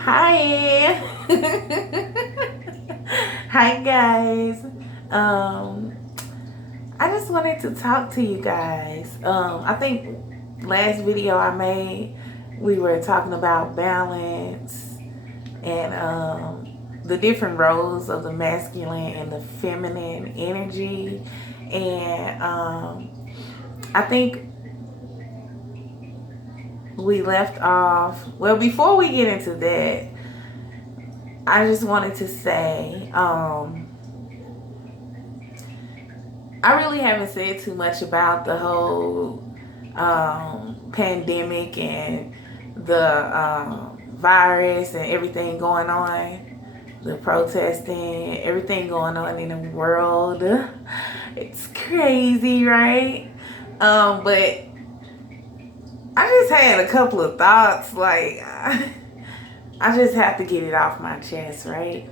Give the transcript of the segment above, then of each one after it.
Hi. Hi guys. I just wanted to talk to you guys. I think last video I made we were talking about balance and the different roles of the masculine and the feminine energy. And I think we left off, well, before we get into that, I just wanted to say, I really haven't said too much about the whole pandemic and the virus and everything going on, the protesting, everything going on in the world. It's crazy, right? But I just had a couple of thoughts, like, I just have to get it off my chest, right?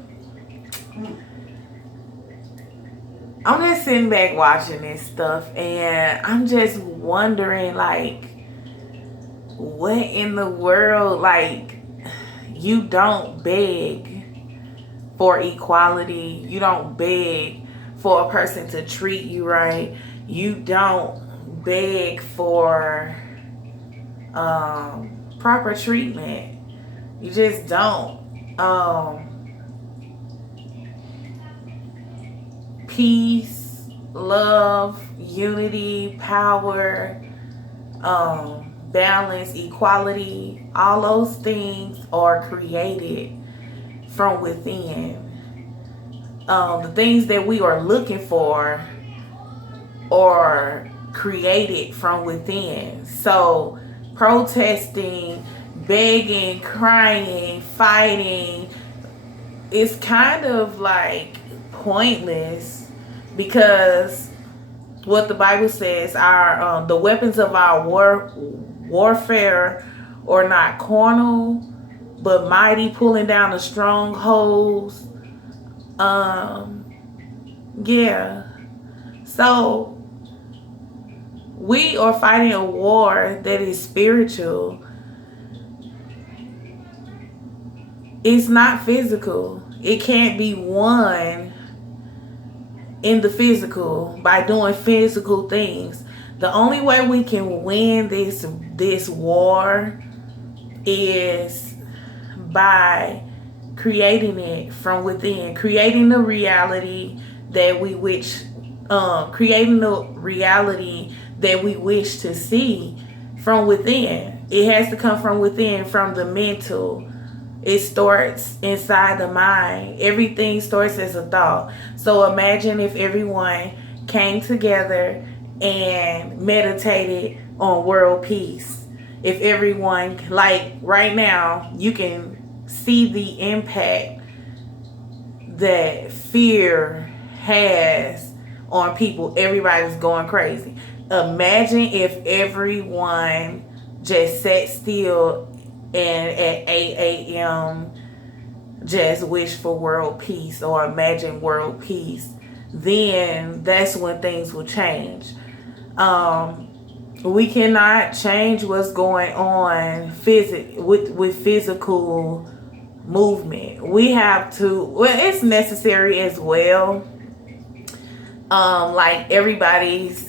I'm just sitting back watching this stuff and I'm just wondering, like, what in the world? Like, you don't beg for equality. You don't beg for a person to treat you right. You don't beg for proper treatment. You just don't. Peace, love, unity, power, balance, equality, all those things are created from within. The things that we are looking for are created from within. So protesting, begging, crying, fighting, it's kind of like pointless, because what the Bible says, our the weapons of our warfare are not carnal, but mighty, pulling down the strongholds. Yeah. So we are fighting a war that is spiritual. It's not physical. It can't be won in the physical by doing physical things. The only way we can win this war is by creating it from within, creating the reality that we wish, creating the reality that we wish to see from within. It has to come from within, from the mental. It starts inside the mind. Everything starts as a thought. So imagine if everyone came together and meditated on world peace. If everyone, like right now, you can see the impact that fear has on people. Everybody's going crazy. Imagine if everyone just sat still and at 8 a.m. just wish for world peace or imagine world peace, then that's when things will change. We cannot change what's going on with physical movement. We have to, well, it's necessary as well. Like everybody's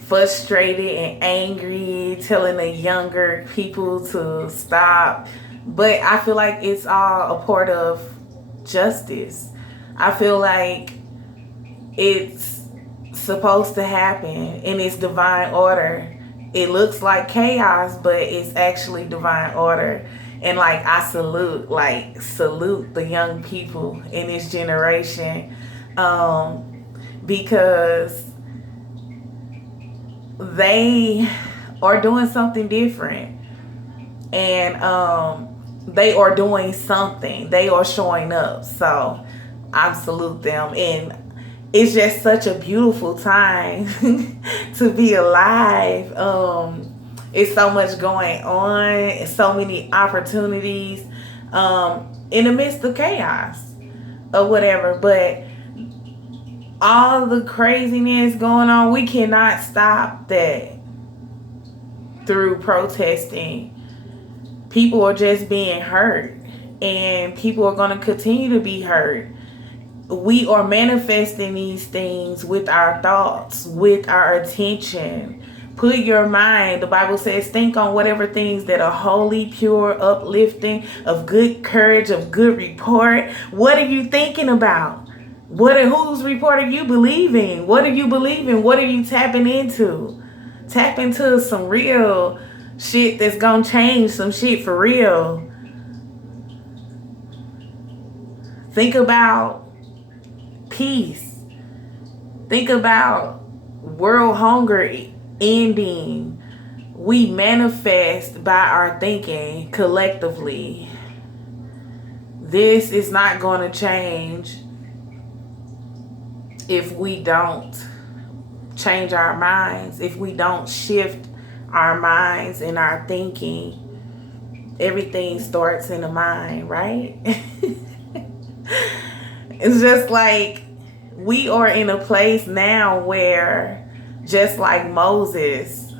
frustrated and angry, telling the younger people to stop. But I feel like it's all a part of justice. I feel like it's supposed to happen and it's divine order. It looks like chaos, but it's actually divine order. And like I salute the young people in this generation, because they are doing something different, and they are doing something. They are showing up. So I salute them, and it's just such a beautiful time to be alive. It's so much going on, so many opportunities in the midst of chaos or whatever. But all the craziness going on, we cannot stop that through protesting. People are just being hurt. and people are going to continue to be hurt. We are manifesting these things with our thoughts, with our attention. Put your mind, the Bible says, think on whatever things that are holy, pure, uplifting, of good courage, of good report. What are you thinking about? Whose report are you believing? What are you believing? What are you tapping into? Tap into some real shit that's gonna change some shit for real. Think about peace. Think about world hunger ending. We manifest by our thinking collectively. This is not going to change if we don't change our minds, if we don't shift our minds and our thinking. Everything starts in the mind, right? It's just like we are in a place now where, just like Moses,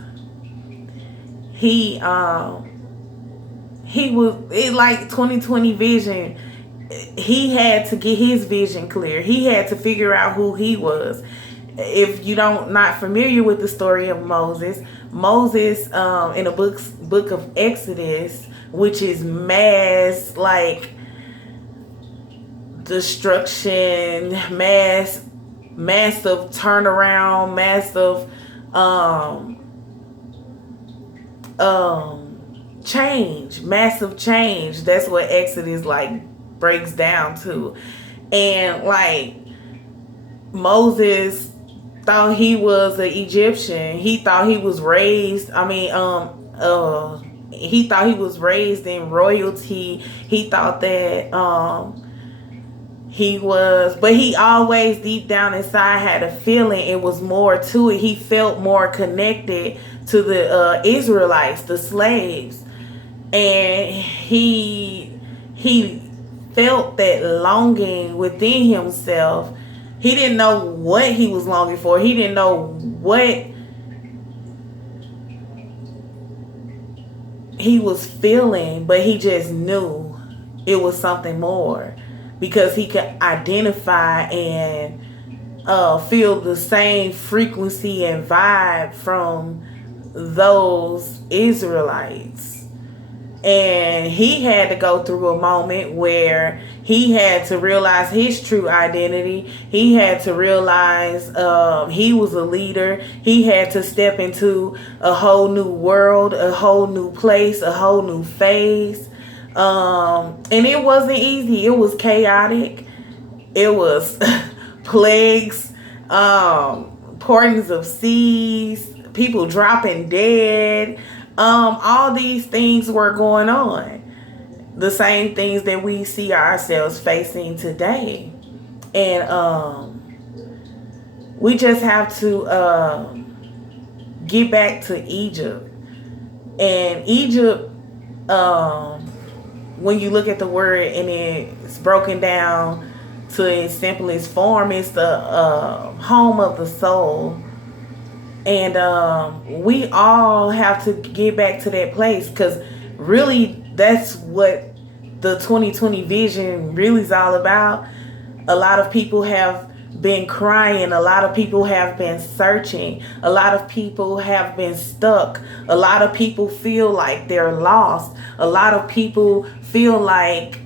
he was it like 2020 vision. He had to get his vision clear. He had to figure out who he was. If you not familiar with the story of Moses in the book of Exodus, which is mass like destruction, massive turnaround, massive massive change. That's what Exodus like breaks down to. And like Moses thought he was an Egyptian. He thought he was raised, he thought he was raised in royalty. He thought that but he always deep down inside had a feeling it was more to it. He felt more connected to the Israelites, the slaves. And he felt that longing within himself. He didn't know what he was longing for. He didn't know what he was feeling, but he just knew it was something more, because he could identify and feel the same frequency and vibe from those Israelites. And he had to go through a moment where he had to realize his true identity. He had to realize he was a leader. He had to step into a whole new world, a whole new place, a whole new phase. And it wasn't easy. It was chaotic. It was plagues, partings of seas, people dropping dead. All these things were going on. The same things that we see ourselves facing today. And we just have to get back to Egypt. And Egypt, when you look at the word and it's broken down to its simplest form, it's the home of the soul. And we all have to get back to that place, because really that's what the 2020 vision really is all about. A lot of people have been crying. A lot of people have been searching. A lot of people have been stuck. A lot of people feel like they're lost. A lot of people feel like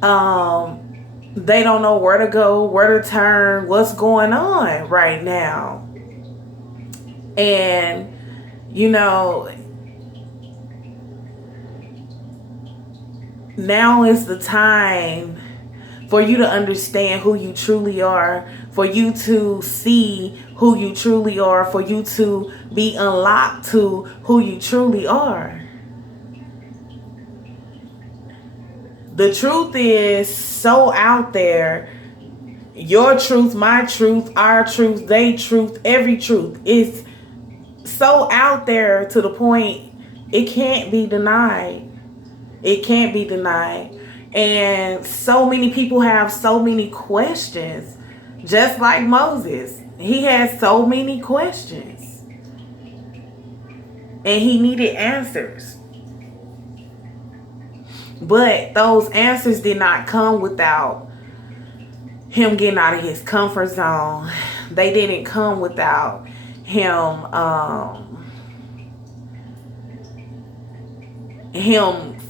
they don't know where to go, where to turn, what's going on right now. And, now is the time for you to understand who you truly are, for you to see who you truly are, for you to be unlocked to who you truly are. The truth is so out there. Your truth, my truth, our truth, they truth, every truth is so out there to the point it can't be denied. It can't be denied. And so many people have so many questions. Just like Moses, he had so many questions. And he needed answers. But those answers did not come without him getting out of his comfort zone. They didn't come without him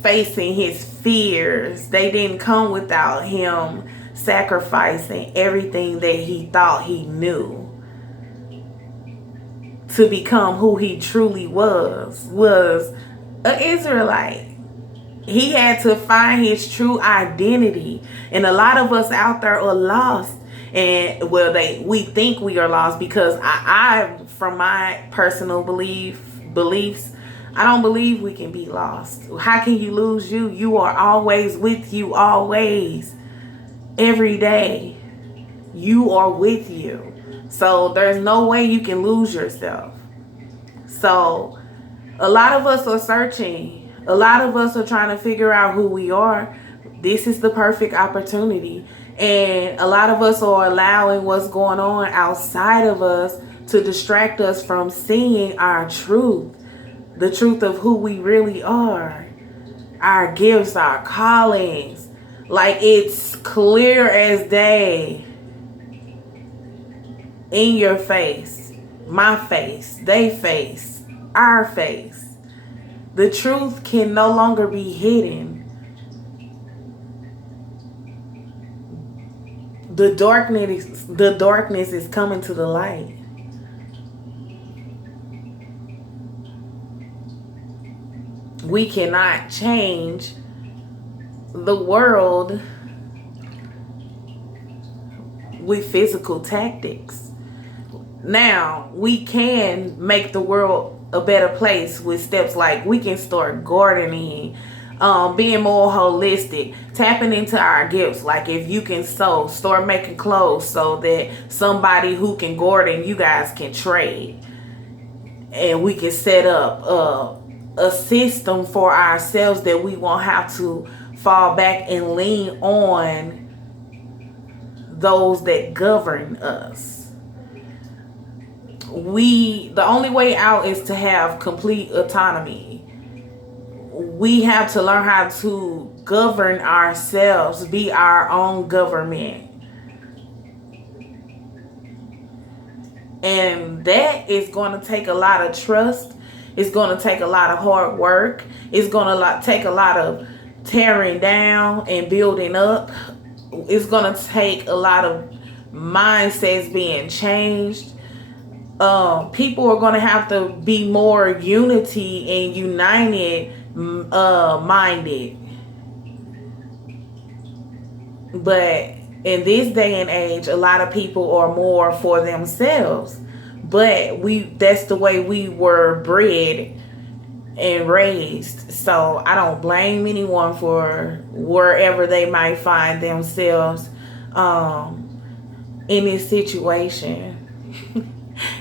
facing his fears. They didn't come without him sacrificing everything that he thought he knew to become who he truly was an Israelite. He had to find his true identity. And a lot of us out there are lost. And we think we are lost because I from my personal beliefs, I don't believe we can be lost. How can you lose you? You are always with you, always. Every day. You are with you. So there's no way you can lose yourself. So a lot of us are searching. A lot of us are trying to figure out who we are. This is the perfect opportunity. And a lot of us are allowing what's going on outside of us to distract us from seeing our truth. The truth of who we really are. Our gifts, our callings. Like it's clear as day. In your face. My face. They face. Our face. The truth can no longer be hidden. The darkness is coming to the light. We cannot change the world with physical tactics. Now, we can make the world a better place with steps like we can start gardening, being more holistic, tapping into our gifts. Like if you can sew, start making clothes so that somebody who can garden, you guys can trade. And we can set up a system for ourselves that we won't have to fall back and lean on those that govern us. The only way out is to have complete autonomy. We have to learn how to govern ourselves, be our own government. And that is going to take a lot of trust. It's going to take a lot of hard work. It's going to take a lot of tearing down and building up. It's going to take a lot of mindsets being changed. People are going to have to be more unity and united minded. But in this day and age, a lot of people are more for themselves. But that's the way we were bred and raised. So I don't blame anyone for wherever they might find themselves in this situation.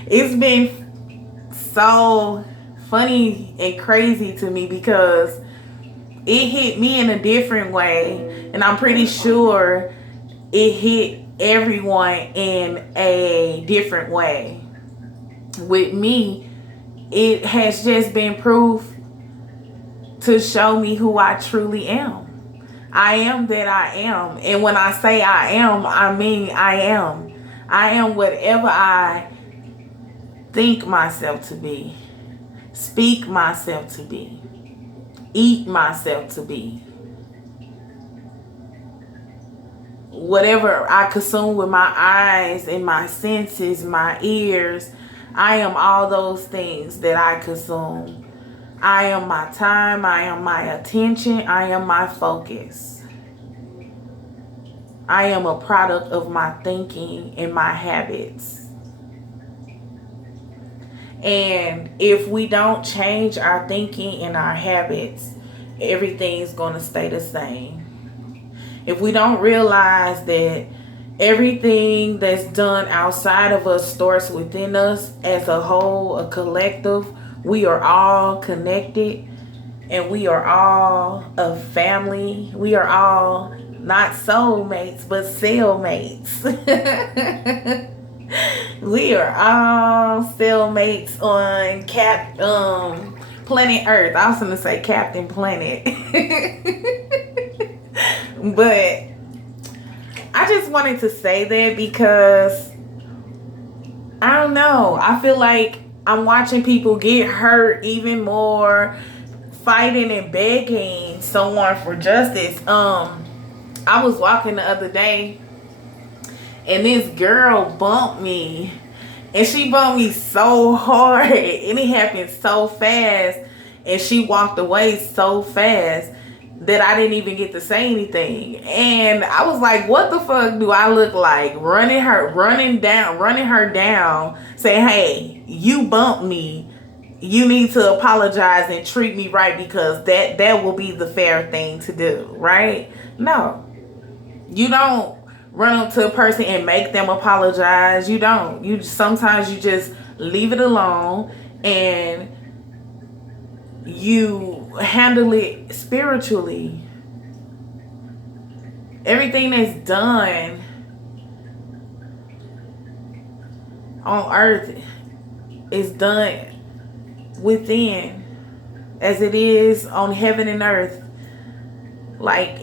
It's been so funny and crazy to me because it hit me in a different way, and I'm pretty sure it hit everyone in a different way. With me, it has just been proof to show me who I truly am. I am that I am. And when I say I am, I mean I am. I am whatever I think myself to be, speak myself to be, eat myself to be. Whatever I consume with my eyes and my senses, my ears, I am all those things that I consume. I am my time, I am my attention, I am my focus. I am a product of my thinking and my habits. And if we don't change our thinking and our habits, everything's going to stay the same. If we don't realize that everything that's done outside of us starts within us as a whole, a collective, we are all connected and we are all a family. We are all not soulmates, but cellmates. We are all cellmates on planet Earth. I was going to say Captain Planet. But I just wanted to say that because I don't know. I feel like I'm watching people get hurt even more, fighting and begging someone for justice. I was walking the other day and this girl bumped me. And she bumped me so hard. And it happened so fast. And she walked away so fast that I didn't even get to say anything. And I was like, what the fuck do I look like? Running her down, saying, hey, you bumped me. You need to apologize and treat me right because that will be the fair thing to do, right? No. You don't run up to a person and make them apologize. You don't. Sometimes you just leave it alone and you handle it spiritually. Everything that's done on earth is done within as it is on heaven and earth. Like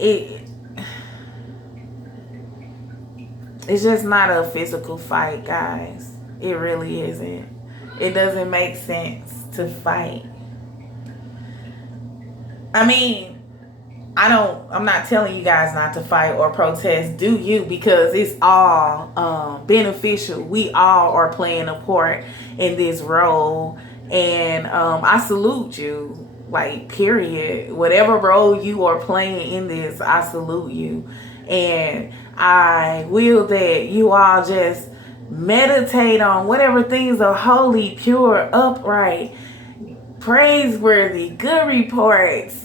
it's just not a physical fight, guys. It really isn't. It doesn't make sense to fight. I mean, I'm not telling you guys not to fight or protest. Do you? Because it's all beneficial. We all are playing a part in this role. And I salute you. Like, period. Whatever role you are playing in this, I salute you. And I will that you all just meditate on whatever things are holy, pure, upright, praiseworthy, good reports,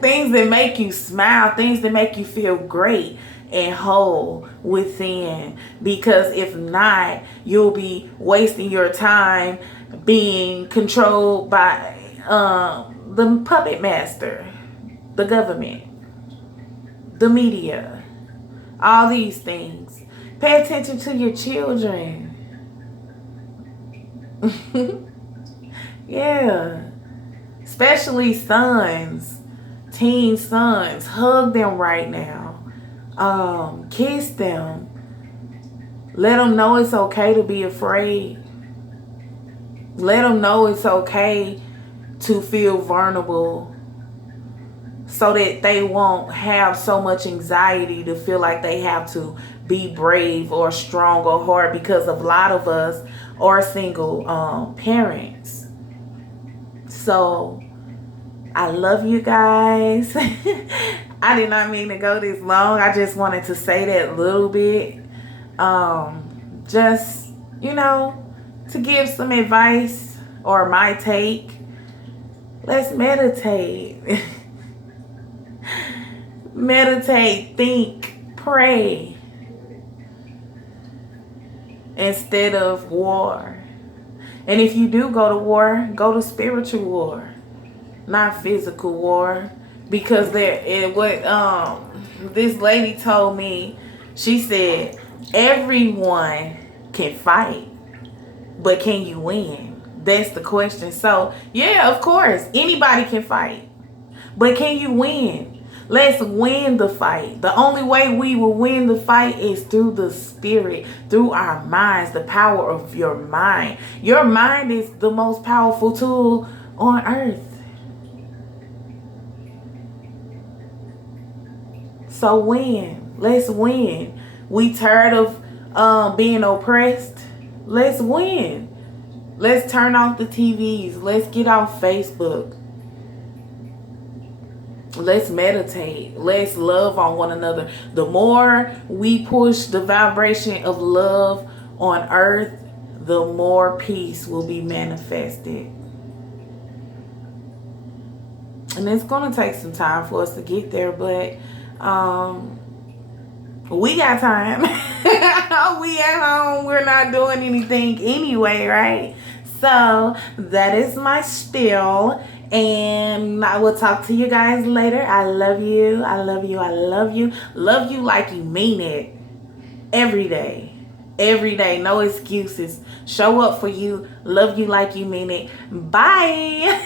things that make you smile, things that make you feel great and whole within. Because if not, you'll be wasting your time being controlled by the puppet master, the government, the media, all these things. Pay attention to your children. Yeah. Especially sons, teen sons. Hug them right now. Kiss them. Let them know it's okay to be afraid. Let them know it's okay to feel vulnerable, so that they won't have so much anxiety to feel like they have to be brave or strong or hard, because a lot of us are single parents. So I love you guys. I did not mean to go this long. I just wanted to say that little bit. Just, to give some advice or my take. Let's meditate. Meditate, think, pray instead of war. And if you do go to war, go to spiritual war, not physical war. Because this lady told me, she said, everyone can fight, but can you win? That's the question. So, yeah, of course, anybody can fight, but can you win? Let's win the fight. The only way we will win the fight is through the spirit, through our minds, the power of your mind. Your mind is the most powerful tool on earth. So win. Let's win. We tired of being oppressed. Let's win. Let's turn off the TVs. Let's get off Facebook. Let's meditate. Let's love on one another. The more we push the vibration of love on earth, the more peace will be manifested. And it's going to take some time for us to get there, but we got time. We at home. We're not doing anything anyway, right? So that is my spiel. And I will talk to you guys later. I love you. I love you. I love you. Love you like you mean it. Every day. Every day. No excuses. Show up for you. Love you like you mean it. Bye.